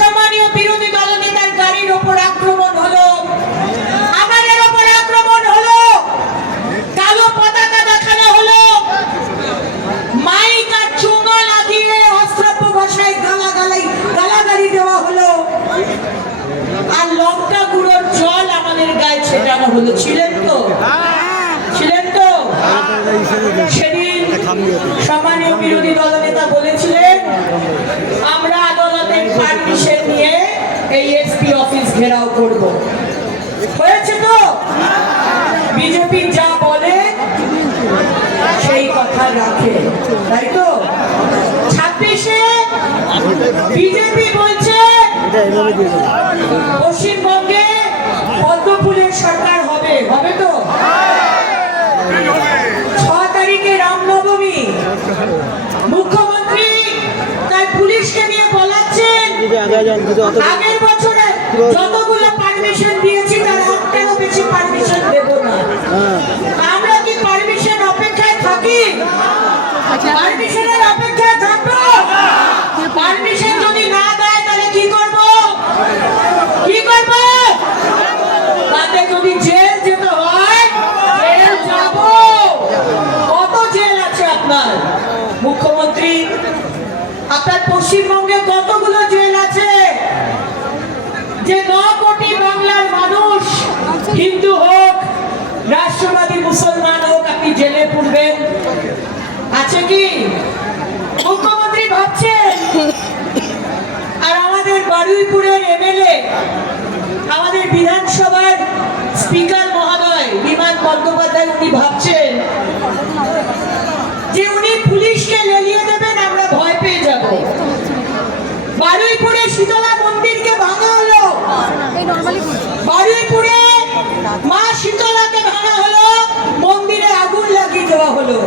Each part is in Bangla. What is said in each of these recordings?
সম্মানীয় বিরোধী দলনেতার গাড়ির ওপর আক্রমণ হলো, আমাদের ওপর আক্রমণ হলো, কালো পতাকা দেখানো হলো, মাইক আর চুঙ্গা লাগিয়ে অস্ত্রপ্য ভাষায় গালাগালি দেওয়া হলো, আর লঙ্কা গুঁড়োর জল আমাদের গায়ে ছেটানো হলো। ছিলেন তো? সেদিন সম্মানীয় বিরোধী দলনেতা বলেছিলেন আমরা আদালতের পারমিশন নিয়ে এই এসপি অফিস ঘেরাও করব। হয়েছে তো? বিজেপি যা বলে সেই কথা রাখে, তাই তো? 26-এ বিজেপি বলছে পশ্চিমবঙ্গে পদ্মফুলের সরকার হবে, হবে তো? 6 তারিখে রামনবমী, মুখ্যমন্ত্রী তার পুলিশকে নিয়ে বলাচ্ছেন আগের বছরে যতগুলো পারমিশন দিয়েছি তার একটাও বেশি পারমিশন দেব না। আমরা কি পারমিশন অপেক্ষায় থাকি? পারমিশনের অপেক্ষায় থাকবো? পারমিশন যদি না দেয় তাহলে কি করব? কি করব? তাতে যদি জেল যেতে হয় জেল যাব। কত জেল আছে আপনার মুখ্যমন্ত্রী? আপনার পশ্চিমবঙ্গে কতগুলো জেল আছে? যে 9 কোটি বাংলার মানুষ, হিন্দু হোক রাষ্ট্রবাদী মুসলমান হোক, আপনি জেলে পড়বেন? আছে কি? মুখ্যমন্ত্রী ভাবছেন। আর আমাদের বারুইপুরের এমএলএ, আমাদের বিধানসভার স্পিকার মহোদয় বিমান বন্দ্যোপাধ্যায়, উনি ভাবছেন যে উনি পুলিশকে লেলিয়ে দেবেন, আমরা ভয় পেয়ে যাব। বারুইপুরে শীতলা মন্দিরকে ভাঙা হলো, বারুইপুরে মা শীতলাকে ভাঙা হলো, মন্দিরে আগুন লাগিয়ে দেওয়া হলো।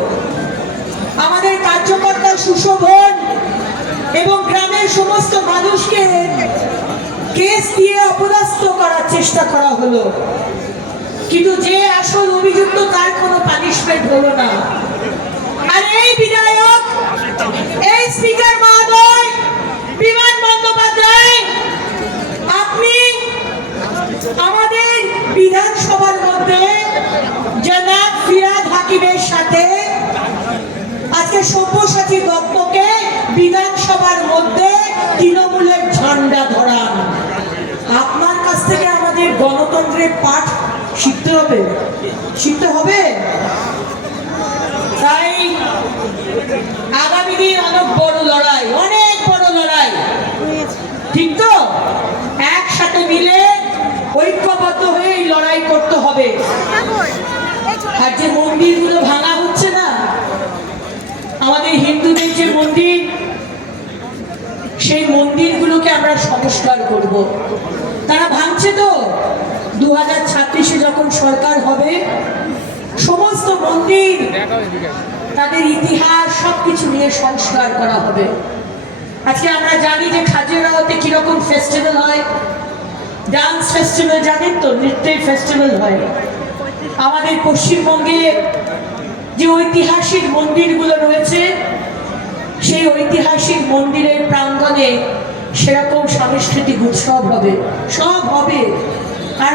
আমাদের কার্যকর্তা সুশোভন এবং গ্রামের সমস্ত মানুষকে কেস দিয়ে অপদস্থ করার চেষ্টা করা হলো, কিন্তু যে আসল অভিযুক্ত তার কোনো পানিশমেন্ট হলো না। আর এই বিধায়ক, এই স্পিকার মহোদয় বিমান বন্দ্যোপাধ্যায়, আপনি আমাদের বিধানসভার মধ্যে জনাব ফিরহাদ হাকিমের সাথে আজকে সব্যসাচী দত্তকে বিধানসভার মধ্যে তৃণমূলের ঝান্ডা ধরান। আপনার কাছ থেকে আমাদের গণতন্ত্রের পাঠ শিখতে হবে, শিখতে হবে। তাই আগামী দিন অনেক বড় লড়াই, অনেক বড় লড়াই, ঠিক তো? একসাথে মিলে ঐক্যবদ্ধ হয়ে এই লড়াই করতে হবে। আর যে মন্দিরগুলো ভাঙা হচ্ছে না, আমাদের হিন্দুদের যে মন্দির, সেই মন্দিরগুলোকে আমরা সংস্কার করব। তারা ভাঙছে তো। 2026-এ যখন সরকার হবে, সমস্ত মন্দির, তাদের ইতিহাস সবকিছু নিয়ে সংস্কার করা হবে। আজকে আমরা জানি যে খাজুরাহোতে কিরকম ফেস্টিভ্যাল হয়, ডান্স ফেস্টিভ্যাল, জানেন তো, নৃত্যের ফেস্টিভ্যাল হয়। আমাদের পশ্চিমবঙ্গে যে ঐতিহাসিক মন্দিরগুলো রয়েছে, সেই ঐতিহাসিক মন্দিরের প্রাঙ্গণে সেরকম সাংস্কৃতিক উৎসব হবে, সব হবে। আর